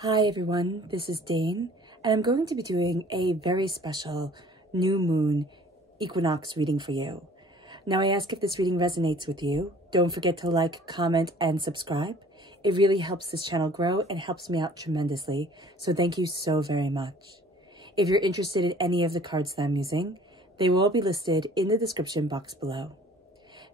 Hi everyone, this is Dane, and I'm going to be doing a very special new moon equinox reading for you. Now I ask if this reading resonates with you. Don't forget to like, comment, and subscribe. It really helps this channel grow and helps me out tremendously, so thank you so very much. If you're interested in any of the cards that I'm using, they will all be listed in the description box below.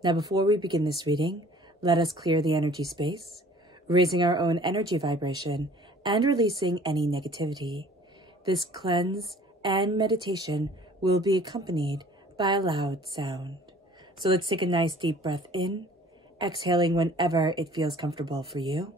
Now before we begin this reading, let us clear the energy space, raising our own energy vibration and releasing any negativity. This cleanse and meditation will be accompanied by a loud sound. So let's take a nice deep breath in, exhaling whenever it feels comfortable for you.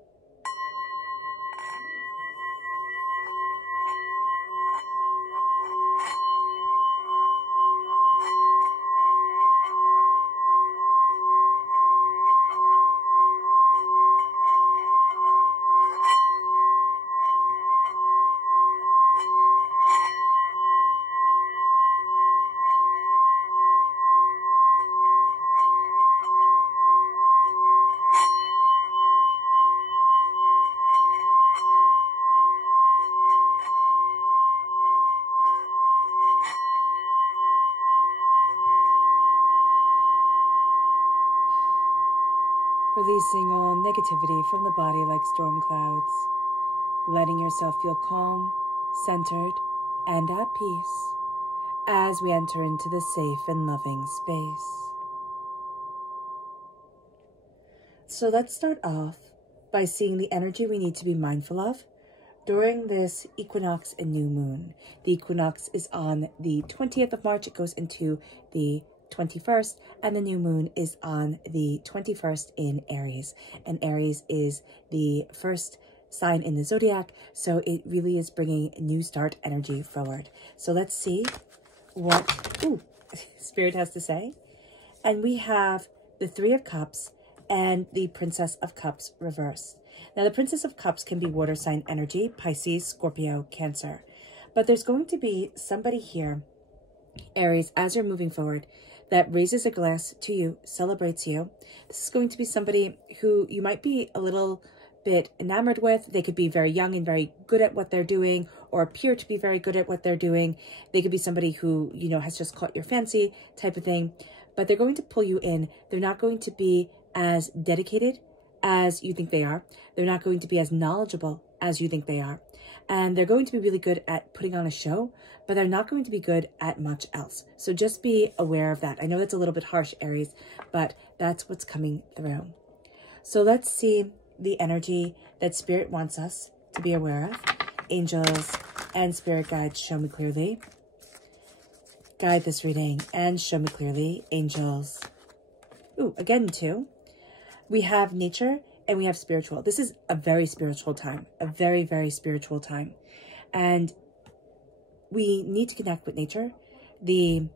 Releasing all negativity from the body like storm clouds, letting yourself feel calm, centered, and at peace as we enter into the safe and loving space. So let's start off by seeing the energy we need to be mindful of during this equinox and new moon. The equinox is on the 20th of March. It goes into the 21st, and the new moon is on the 21st in Aries. And Aries is the first sign in the zodiac, so it really is bringing new start energy forward. So let's see what Spirit has to say. And we have the Three of Cups and the Princess of Cups reversed. Now, the Princess of Cups can be water sign energy, Pisces, Scorpio, Cancer. But there's going to be somebody here, Aries, as you're moving forward, that raises a glass to you, celebrates you. This is going to be somebody who you might be a little bit enamored with. They could be very young and very good at what they're doing, or appear to be very good at what they're doing. They could be somebody who, you know, has just caught your fancy type of thing. But they're going to pull you in. They're not going to be as dedicated as you think they are. They're not going to be as knowledgeable as you think they are. And they're going to be really good at putting on a show, but they're not going to be good at much else. So just be aware of that. I know that's a little bit harsh, Aries, but that's what's coming through. So let's see the energy that Spirit wants us to be aware of. Angels and Spirit guides, show me clearly. Guide this reading and show me clearly. Angels. Ooh, again, too. We have nature and we have spiritual. This is a very spiritual time, a very, very spiritual time. And we need to connect with nature. The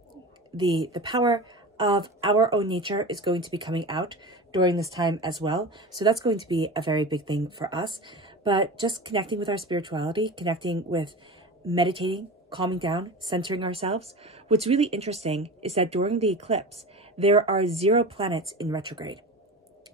power of our own nature is going to be coming out during this time as well. So that's going to be a very big thing for us. But just connecting with our spirituality, connecting with meditating, calming down, centering ourselves. What's really interesting is that during the eclipse, there are 0 planets in retrograde.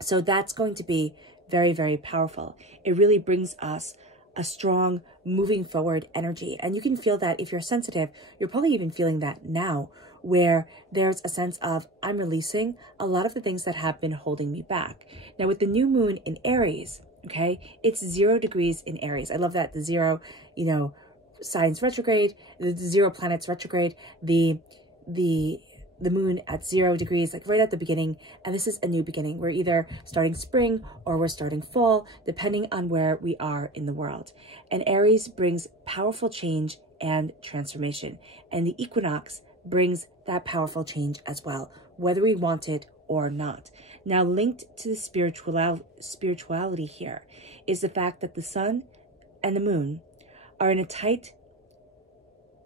So that's going to be very, very powerful. It really brings us a strong moving forward energy. And you can feel that if you're sensitive, you're probably even feeling that now, where there's a sense of, I'm releasing a lot of the things that have been holding me back. Now with the new moon in Aries, okay, it's 0 degrees in Aries. I love that. The 0, you know, signs retrograde, the 0 planets retrograde, the moon at 0 degrees, like right at the beginning. And this is a new beginning. We're either starting spring or we're starting fall, depending on where we are in the world. And Aries brings powerful change and transformation. And the equinox brings that powerful change as well, whether we want it or not. Now, linked to the spirituality here is the fact that the sun and the moon are in a tight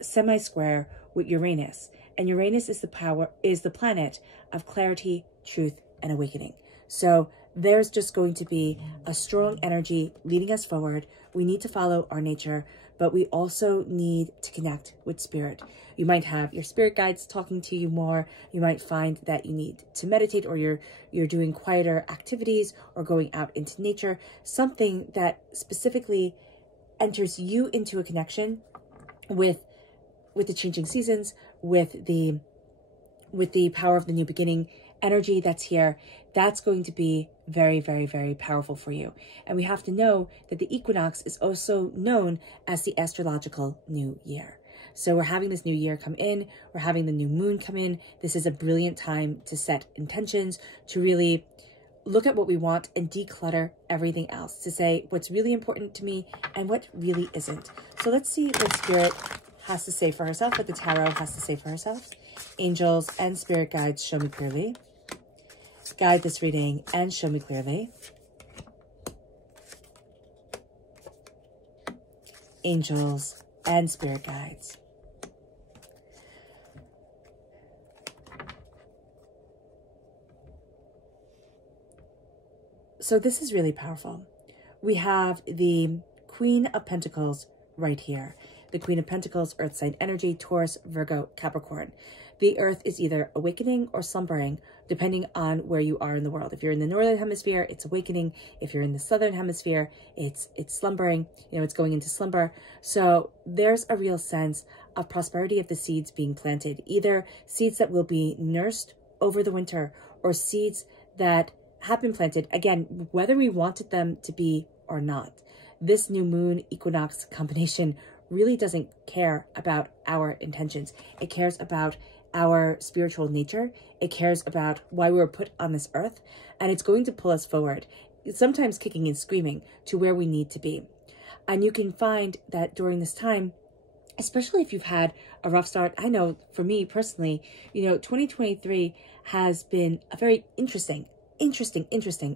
semi-square with Uranus. And Uranus is the planet of clarity, truth, and awakening. So there's just going to be a strong energy leading us forward. We need to follow our nature, but we also need to connect with Spirit. You might have your spirit guides talking to you more. You might find that you need to meditate, or you're doing quieter activities or going out into nature, something that specifically enters you into a connection with the changing seasons, with the power of the new beginning energy that's here, that's going to be very, very, very powerful for you. And we have to know that the equinox is also known as the astrological new year. So we're having this new year come in, we're having the new moon come in. This is a brilliant time to set intentions, to really look at what we want and declutter everything else, to say what's really important to me and what really isn't. So let's see what Spirit has to say for herself, what the tarot has to say for herself. Angels and spirit guides, show me clearly. Guide this reading and show me clearly. Angels and spirit guides. So this is really powerful. We have the Queen of Pentacles right here. The Queen of Pentacles, Earth sign energy, Taurus, Virgo, Capricorn. The Earth is either awakening or slumbering, depending on where you are in the world. If you're in the Northern Hemisphere, it's awakening. If you're in the Southern Hemisphere, it's slumbering. You know, it's going into slumber. So there's a real sense of prosperity of the seeds being planted, either seeds that will be nursed over the winter or seeds that have been planted, again, whether we wanted them to be or not. This new moon equinox combination really doesn't care about our intentions. It cares about our spiritual nature. It cares about why we were put on this earth, and it's going to pull us forward, sometimes kicking and screaming, to where we need to be. And you can find that during this time, especially if you've had a rough start. I know for me personally, you know, 2023 has been a very interesting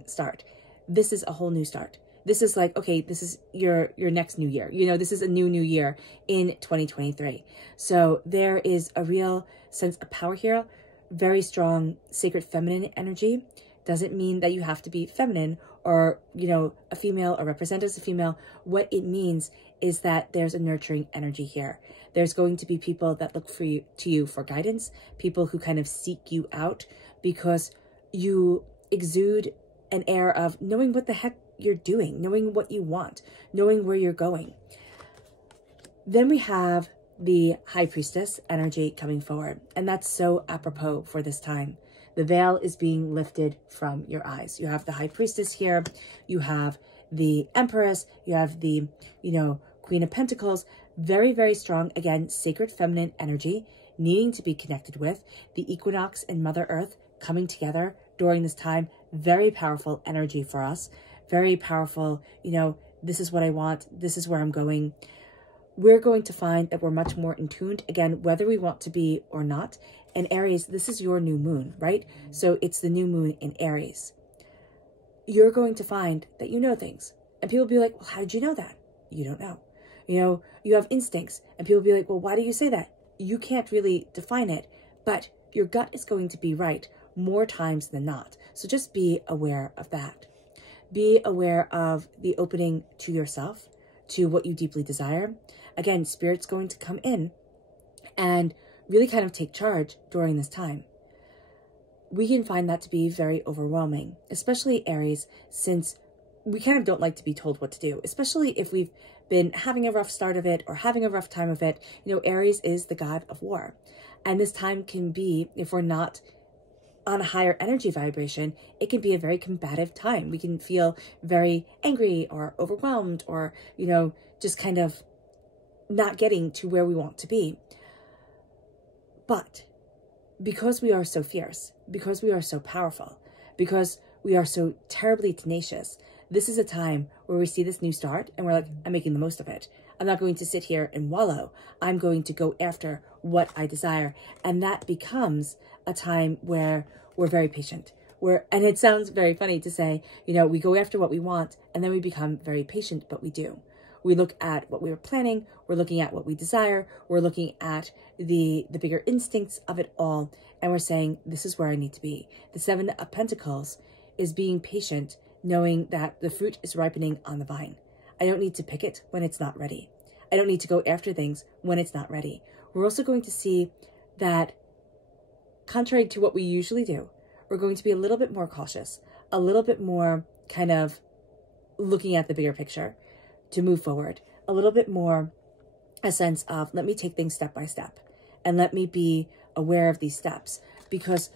start. This is a whole new start. This is like, okay, this is your next new year. You know, this is a new year in 2023. So there is a real sense of power here, very strong sacred feminine energy. Doesn't mean that you have to be feminine or, you know, a female or represent as a female. What it means is that there's a nurturing energy here. There's going to be people that look to you for guidance, people who kind of seek you out because you exude an air of knowing what the heck you're doing, knowing what you want, knowing where you're going. Then we have the High Priestess energy coming forward, and that's so apropos for this time. The veil is being lifted from your eyes. You have the High Priestess here, you have the Empress, you have the, you know, Queen of Pentacles, very, very strong, again, sacred feminine energy needing to be connected with. The equinox and Mother Earth coming together during this time, very powerful energy for us. Very powerful, you know, this is what I want, this is where I'm going. We're going to find that we're much more in tune, again, whether we want to be or not. And Aries, this is your new moon, right? So it's the new moon in Aries. You're going to find that you know things. And people will be like, well, how did you know that? You don't know. You know, you have instincts. And people will be like, well, why do you say that? You can't really define it, but your gut is going to be right more times than not. So just be aware of that. Be aware of the opening to yourself, to what you deeply desire. Again, Spirit's going to come in and really kind of take charge during this time. We can find that to be very overwhelming, especially Aries, since we kind of don't like to be told what to do, especially if we've been having a rough start of it or having a rough time of it. You know, Aries is the god of war. And this time can be, if we're not on a higher energy vibration, it can be a very combative time. We can feel very angry or overwhelmed or, you know, just kind of not getting to where we want to be. But because we are so fierce, because we are so powerful, because we are so terribly tenacious, this is a time where we see this new start and we're like, I'm making the most of it. I'm not going to sit here and wallow. I'm going to go after what I desire. And that becomes a time where we're very patient. And it sounds very funny to say, you know, we go after what we want and then we become very patient, but we do. We look at what we were planning. We're looking at what we desire. We're looking at the bigger instincts of it all. And we're saying, this is where I need to be. The Seven of Pentacles is being patient, knowing that the fruit is ripening on the vine. I don't need to pick it when it's not ready. I don't need to go after things when it's not ready. We're also going to see that, contrary to what we usually do, we're going to be a little bit more cautious, a little bit more kind of looking at the bigger picture to move forward. a little bit more a sense of, let me take things step by step and let me be aware of these steps, because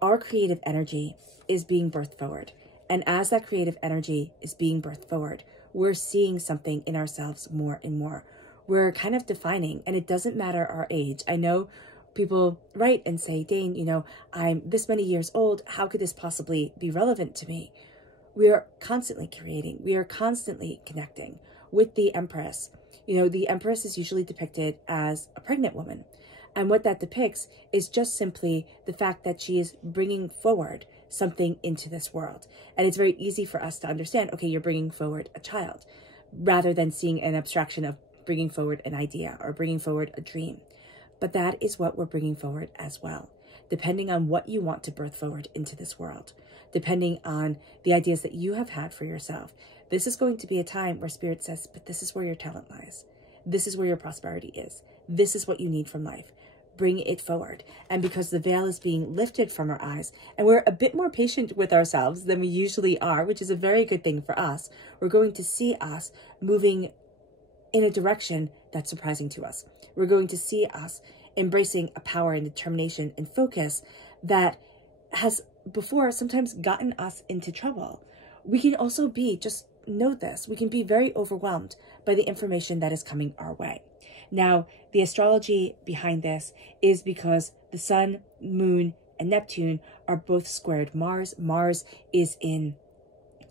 our creative energy is being birthed forward. And as that creative energy is being birthed forward, we're seeing something in ourselves more and more. We're kind of defining, and it doesn't matter our age. I know people write and say, Dane, you know, I'm this many years old. How could this possibly be relevant to me? We are constantly creating. We are constantly connecting with the Empress. You know, the Empress is usually depicted as a pregnant woman. And what that depicts is just simply the fact that she is bringing forward something into this world. And it's very easy for us to understand, okay, you're bringing forward a child, rather than seeing an abstraction of bringing forward an idea or bringing forward a dream. But that is what we're bringing forward as well, depending on what you want to birth forward into this world, depending on the ideas that you have had for yourself. This is going to be a time where Spirit says, but this is where your talent lies. This is where your prosperity is. This is what you need from life. Bring it forward. And because the veil is being lifted from our eyes, and we're a bit more patient with ourselves than we usually are, which is a very good thing for us, we're going to see us moving in a direction that's surprising to us. We're going to see us embracing a power and determination and focus that has before sometimes gotten us into trouble. We can also be, just know this, we can be very overwhelmed by the information that is coming our way. Now, the astrology behind this is because the Sun, Moon, and Neptune are both squared Mars. Mars is in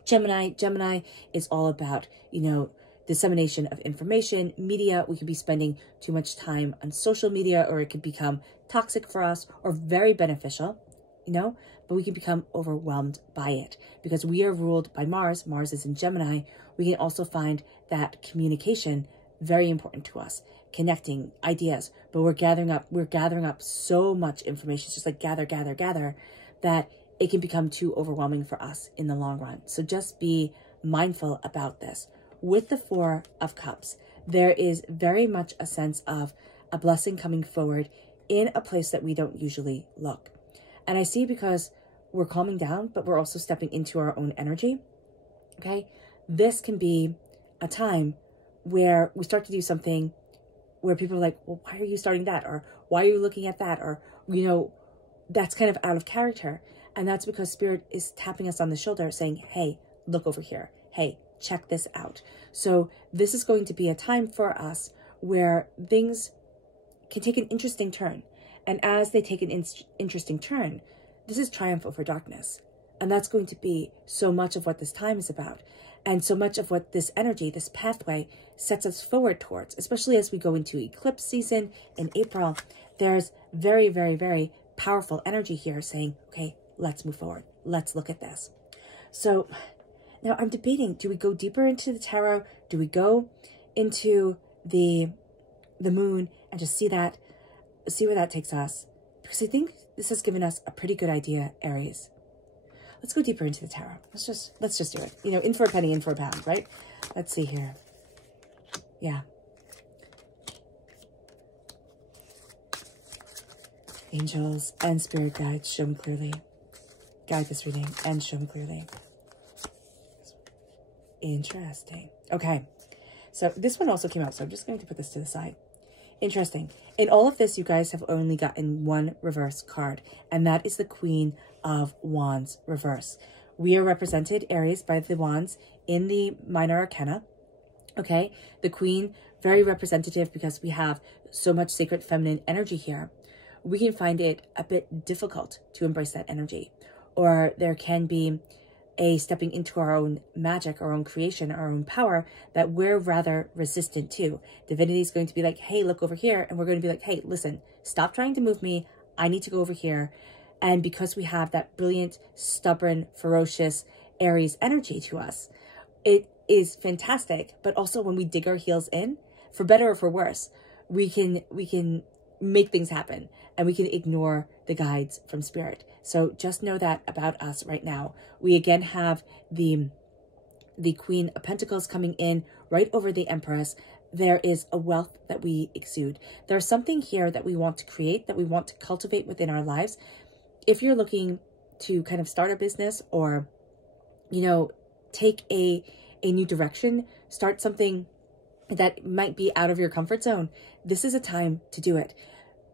Gemini. Gemini is all about, you know, dissemination of information, media. We could be spending too much time on social media, or it could become toxic for us, or very beneficial, you know, but we can become overwhelmed by it because we are ruled by Mars. Mars is in Gemini. We can also find that communication very important to us, connecting ideas, but we're gathering up so much information. It's just like gather, that it can become too overwhelming for us in the long run. So just be mindful about this. With the Four of Cups, there is very much a sense of a blessing coming forward in a place that we don't usually look. And I see because we're calming down, but we're also stepping into our own energy. Okay. This can be a time where we start to do something where people are like, well, why are you starting that? Or why are you looking at that? Or, you know, that's kind of out of character. And that's because Spirit is tapping us on the shoulder saying, hey, look over here. Hey, check this out. So this is going to be a time for us where things can take an interesting turn. And as they take an interesting turn, this is triumph over darkness. And that's going to be so much of what this time is about. And so much of what this energy, this pathway, sets us forward towards, especially as we go into eclipse season in April. There's very, very, very powerful energy here saying, okay, let's move forward. Let's look at this. So now I'm debating, do we go deeper into the tarot? Do we go into the moon and just see where that takes us? Because I think this has given us a pretty good idea, Aries. Let's go deeper into the tarot. Let's just do it. You know, in for a penny, in for a pound, right? Let's see here. Yeah. Angels and spirit guides, show me clearly. Guide this reading and show me clearly. Interesting. Okay. So this one also came out, so I'm just going to put this to the side. Interesting. In all of this, you guys have only gotten one reverse card, and that is the Queen of Wands reverse. We are represented, Aries, by the Wands in the Minor Arcana. Okay. The Queen, very representative because we have so much sacred feminine energy here. We can find it a bit difficult to embrace that energy, or there can be a stepping into our own magic, our own creation, our own power that we're rather resistant to. Divinity is going to be like, hey, look over here. And we're going to be like, hey, listen, stop trying to move me. I need to go over here. And because we have that brilliant, stubborn, ferocious Aries energy to us, it is fantastic. But also when we dig our heels in, for better or for worse, we can make things happen and we can ignore the guides from Spirit. So just know that about us right now. We again have the Queen of Pentacles coming in right over the Empress. There is a wealth that we exude. There's something here that we want to create, that we want to cultivate within our lives. If you're looking to kind of start a business or, you know, take a new direction, start something that might be out of your comfort zone, this is a time to do it.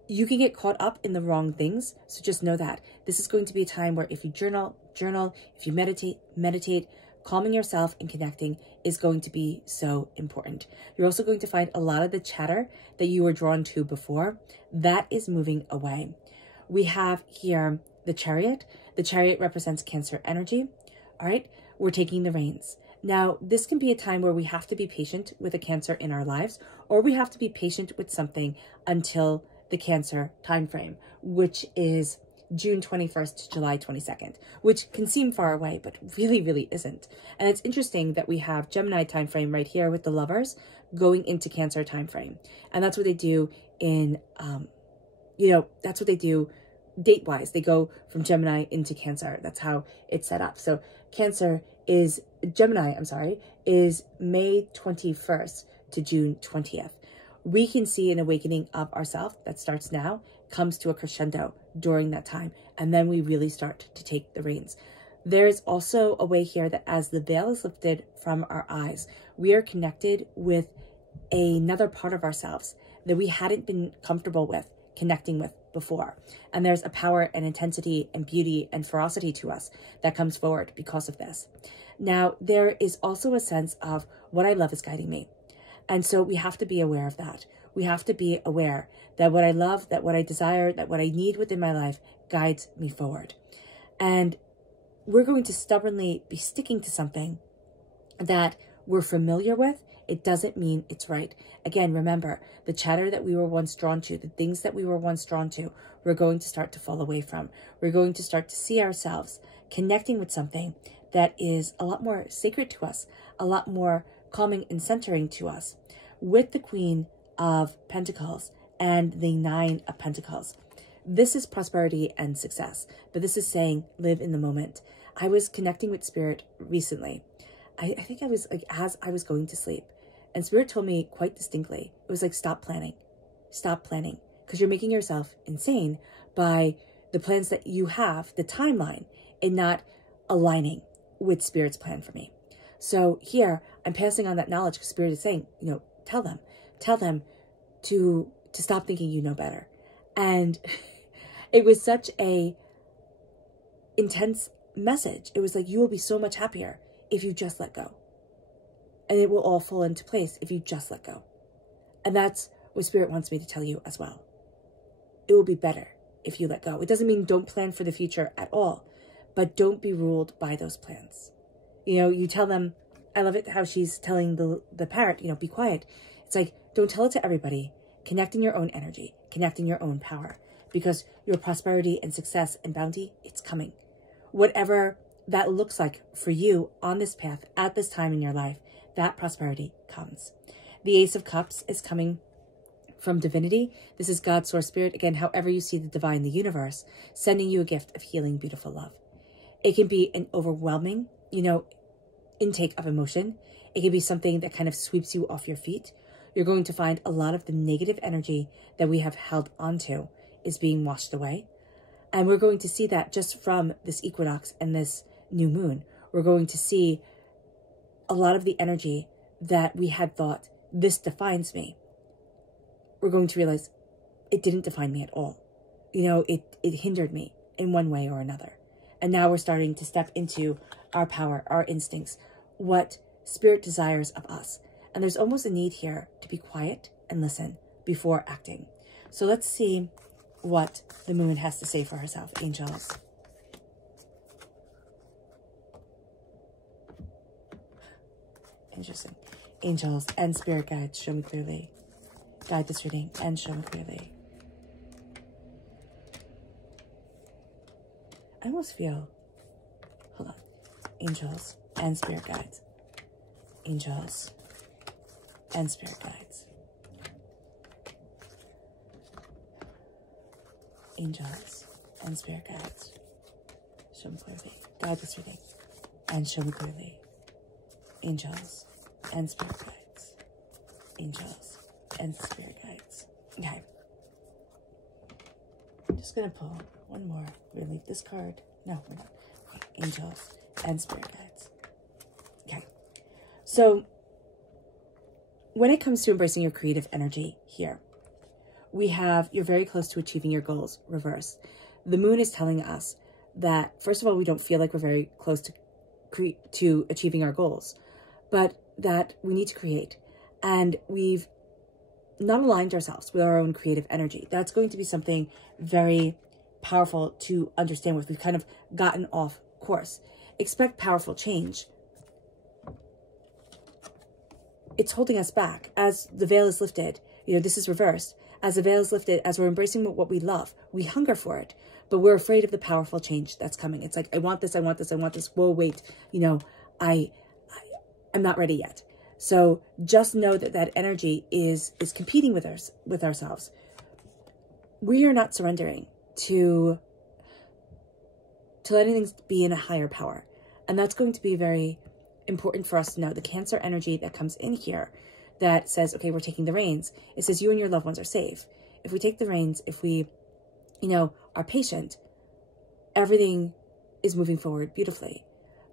You can get caught up in the wrong things, so just know that. This is going to be a time where if you journal, if you meditate, calming yourself and connecting is going to be so important. You're also going to find a lot of the chatter that you were drawn to before, that is moving away. We have here the Chariot. The Chariot represents Cancer energy. All right, we're taking the reins. Now, this can be a time where we have to be patient with a Cancer in our lives, or we have to be patient with something until the Cancer time frame, which is June 21st to July 22nd, which can seem far away, but really, really isn't. And it's interesting that we have Gemini time frame right here with the Lovers going into Cancer time frame. And that's what they do in, that's what they do date-wise. They go from Gemini into Cancer. That's how it's set up. So Gemini is May 21st to June 20th. We can see an awakening of ourselves that starts now, comes to a crescendo during that time, and then we really start to take the reins. There's also a way here that as the veil is lifted from our eyes, we are connected with another part of ourselves that we hadn't been comfortable with connecting with before. And there's a power and intensity and beauty and ferocity to us that comes forward because of this. Now, there is also a sense of what I love is guiding me. And so we have to be aware of that. We have to be aware that what I love, that what I desire, that what I need within my life guides me forward. And we're going to stubbornly be sticking to something that we're familiar with. It doesn't mean it's right. Again, remember, the chatter that we were once drawn to, the things that we were once drawn to, we're going to start to fall away from. We're going to start to see ourselves connecting with something that is a lot more sacred to us, a lot more calming and centering to us. With the Queen of Pentacles and the Nine of Pentacles, this is prosperity and success, but this is saying live in the moment. I was connecting with Spirit recently. I think I was like, as I was going to sleep, and Spirit told me quite distinctly, it was like, stop planning, because you're making yourself insane by the plans that you have, the timeline, and not aligning with Spirit's plan for me. So here, I'm passing on that knowledge because Spirit is saying, tell them to stop thinking you know better. And it was such a intense message. It was like, you will be so much happier if you just let go. And it will all fall into place if you just let go. And that's what Spirit wants me to tell you as well. It will be better if you let go. It doesn't mean don't plan for the future at all, but don't be ruled by those plans. You tell them, I love it how she's telling the parrot, be quiet. It's like, don't tell it to everybody. Connect in your own energy, connect in your own power, because your prosperity and success and bounty, it's coming. Whatever that looks like for you on this path at this time in your life, that prosperity comes. The Ace of Cups is coming from divinity. This is God, Source, Spirit. Again, however you see the divine, the universe, sending you a gift of healing, beautiful love. It can be an overwhelming, intake of emotion. It can be something that kind of sweeps you off your feet. You're going to find a lot of the negative energy that we have held onto is being washed away. And we're going to see that just from this equinox and this new moon. We're going to see a lot of the energy that we had thought, this defines me. We're going to realize it didn't define me at all. It hindered me in one way or another. And now we're starting to step into our power, our instincts, what Spirit desires of us. And there's almost a need here to be quiet and listen before acting. So let's see what the moon has to say for herself. Angels. Interesting. Angels and Spirit guides, show me clearly. Guide this reading and show me clearly. I almost feel, hold on. Angels and Spirit guides. Angels and Spirit guides. Angels and Spirit guides. Show me clearly. Guide this reading and show me clearly. Angels and Spirit guides. Angels and Spirit guides. Okay. I'm just going to pull one more. We're going to leave this card. No, we're not. Okay. Angels and Spirit guides. Okay. So when it comes to embracing your creative energy here, we have you're very close to achieving your goals reversed. The moon is telling us that, first of all, we don't feel like we're very close to achieving our goals, but that we need to create. And we've not aligned ourselves with our own creative energy. That's going to be something very powerful to understand with. We've kind of gotten off course. Expect powerful change. It's holding us back. As the veil is lifted, you know, this is reversed. As the veil is lifted, as we're embracing what we love, we hunger for it, but we're afraid of the powerful change that's coming. It's like, I want this, I want this, I want this. Whoa, wait, you know, I'm not ready yet. So just know that that energy is competing with ourselves. We are not surrendering to letting things be in a higher power. And that's going to be very important for us to know. The Cancer energy that comes in here that says, okay, we're taking the reins. It says you and your loved ones are safe. If we take the reins, if we, you know, are patient, everything is moving forward beautifully.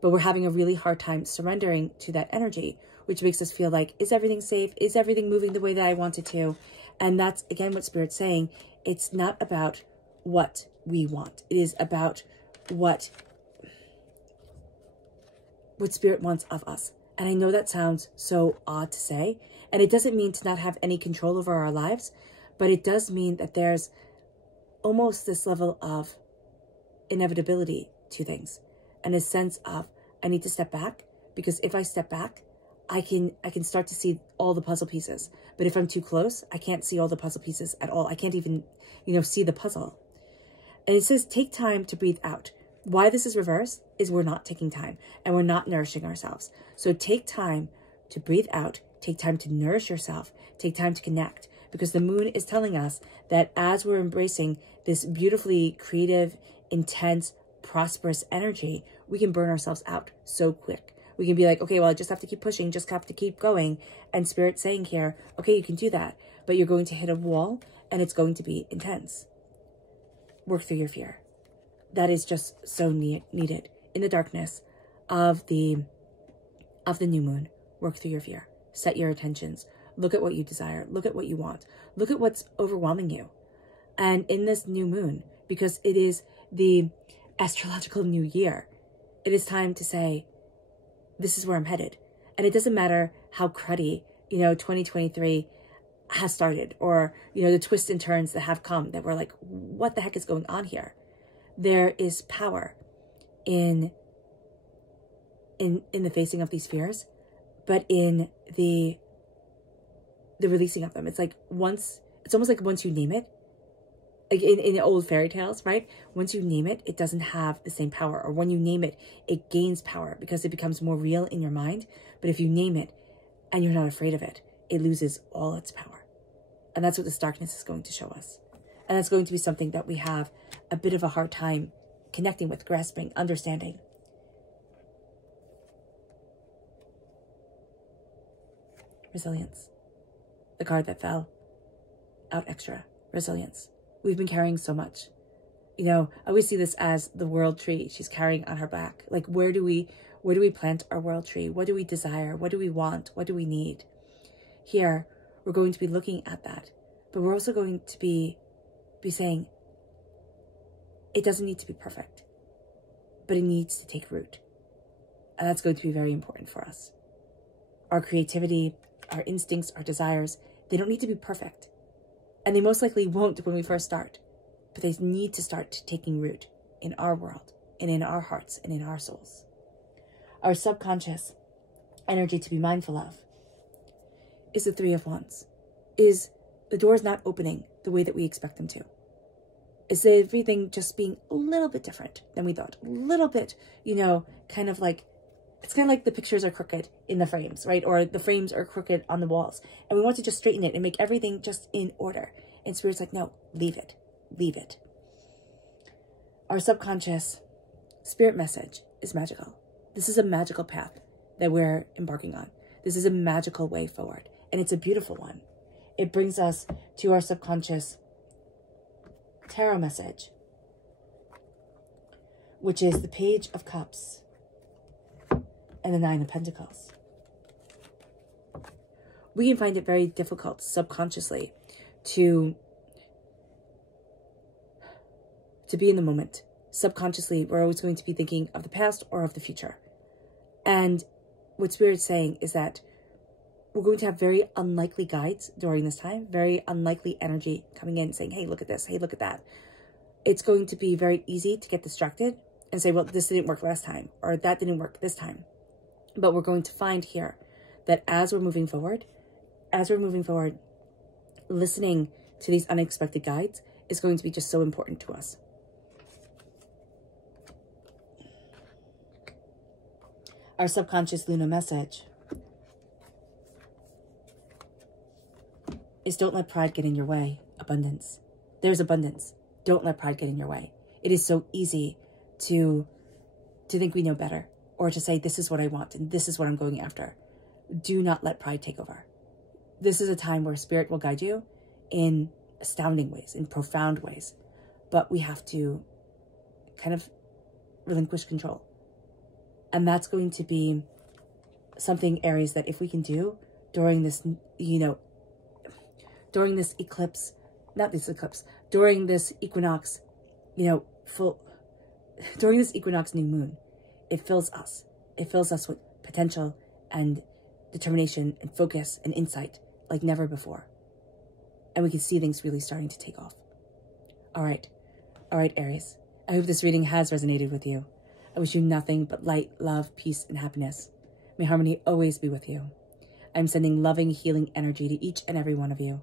But we're having a really hard time surrendering to that energy, which makes us feel like, is everything safe? Is everything moving the way that I want it to? And that's, again, what Spirit's saying. It's not about what we want. It is about what Spirit wants of us. And I know that sounds so odd to say, and it doesn't mean to not have any control over our lives, but it does mean that there's almost this level of inevitability to things, and a sense of, I need to step back, because if I step back, I can start to see all the puzzle pieces. But if I'm too close, I can't see all the puzzle pieces at all. I can't even, you know, see the puzzle. And it says, take time to breathe out. Why this is reversed is we're not taking time and we're not nourishing ourselves. So take time to breathe out, take time to nourish yourself, take time to connect, because the moon is telling us that as we're embracing this beautifully creative, intense, prosperous energy, we can burn ourselves out so quick. We can be like, okay, well, I just have to keep pushing, just have to keep going. And Spirit's saying here, okay, you can do that, but you're going to hit a wall and it's going to be intense. Work through your fear. That is just so needed in the darkness of the new moon. Work through your fear. Set your intentions. Look at what you desire. Look at what you want. Look at what's overwhelming you. And in this new moon, because it is the astrological new year, it is time to say, this is where I'm headed. And it doesn't matter how cruddy, you know, 2023 has started, or, you know, the twists and turns that have come that we're like, what the heck is going on here? There is power in the facing of these fears, but in the releasing of them. It's like it's almost like once you name it, like in old fairy tales, right? Once you name it, it doesn't have the same power. Or when you name it, it gains power because it becomes more real in your mind. But if you name it and you're not afraid of it, it loses all its power. And that's what this darkness is going to show us. And that's going to be something that we have a bit of a hard time connecting with, grasping, understanding. Resilience. The card that fell out extra. Resilience. We've been carrying so much. You know, I always see this as the world tree she's carrying on her back. Like, where do we plant our world tree? What do we desire? What do we want? What do we need? Here, we're going to be looking at that. But we're also going to be saying, it doesn't need to be perfect, but it needs to take root. And that's going to be very important for us. Our creativity, our instincts, our desires, they don't need to be perfect. And they most likely won't when we first start. But they need to start taking root in our world, and in our hearts, and in our souls. Our subconscious energy to be mindful of is the Three of Wands. Is the doors not opening the way that we expect them to? Is everything just being a little bit different than we thought? A little bit, you know, kind of like, it's kind of like the pictures are crooked in the frames, right? Or the frames are crooked on the walls. And we want to just straighten it and make everything just in order. And Spirit's like, no, leave it. Leave it. Our subconscious spirit message is magical. This is a magical path that we're embarking on. This is a magical way forward. And it's a beautiful one. It brings us to our subconscious tarot message, which is the Page of Cups and the Nine of Pentacles. we can find it very difficult subconsciously to be in the moment. Subconsciously, we're always going to be thinking of the past or of the future. And what Spirit's saying is that we're going to have very unlikely guides during this time, very unlikely energy coming in saying, hey, look at this, hey, look at that. It's going to be very easy to get distracted and say, well, this didn't work last time, or that didn't work this time. But we're going to find here that as we're moving forward, listening to these unexpected guides is going to be just so important to us. Our subconscious Luna message is don't let pride get in your way. Abundance. There's abundance. Don't let pride get in your way. It is so easy to think we know better, or to say, this is what I want and this is what I'm going after. Do not let pride take over. This is a time where Spirit will guide you in astounding ways, in profound ways. But we have to kind of relinquish control. And that's going to be something, Aries, that if we can do during this, during this eclipse, during this equinox, during this equinox new moon, it fills us. It fills us with potential and determination and focus and insight like never before. And we can see things really starting to take off. All right, Aries. I hope this reading has resonated with you. I wish you nothing but light, love, peace, and happiness. May harmony always be with you. I'm sending loving, healing energy to each and every one of you.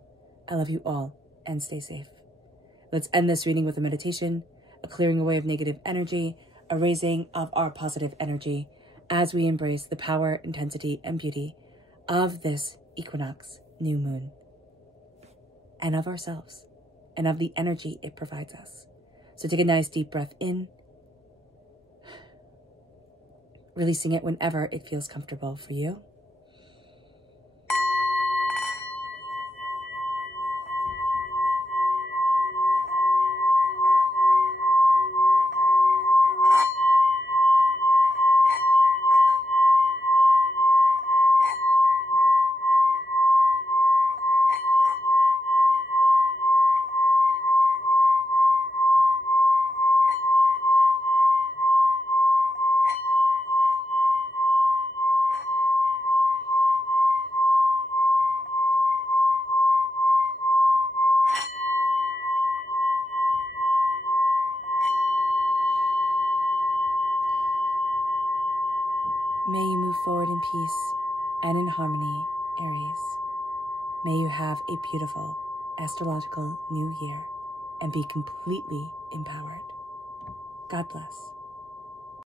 I love you all, and stay safe. Let's end this reading with a meditation, a clearing away of negative energy, a raising of our positive energy as we embrace the power, intensity, and beauty of this equinox new moon, and of ourselves, and of the energy it provides us. So take a nice deep breath in, releasing it whenever it feels comfortable for you. May you move forward in peace and in harmony, Aries. May you have a beautiful astrological new year and be completely empowered. God bless.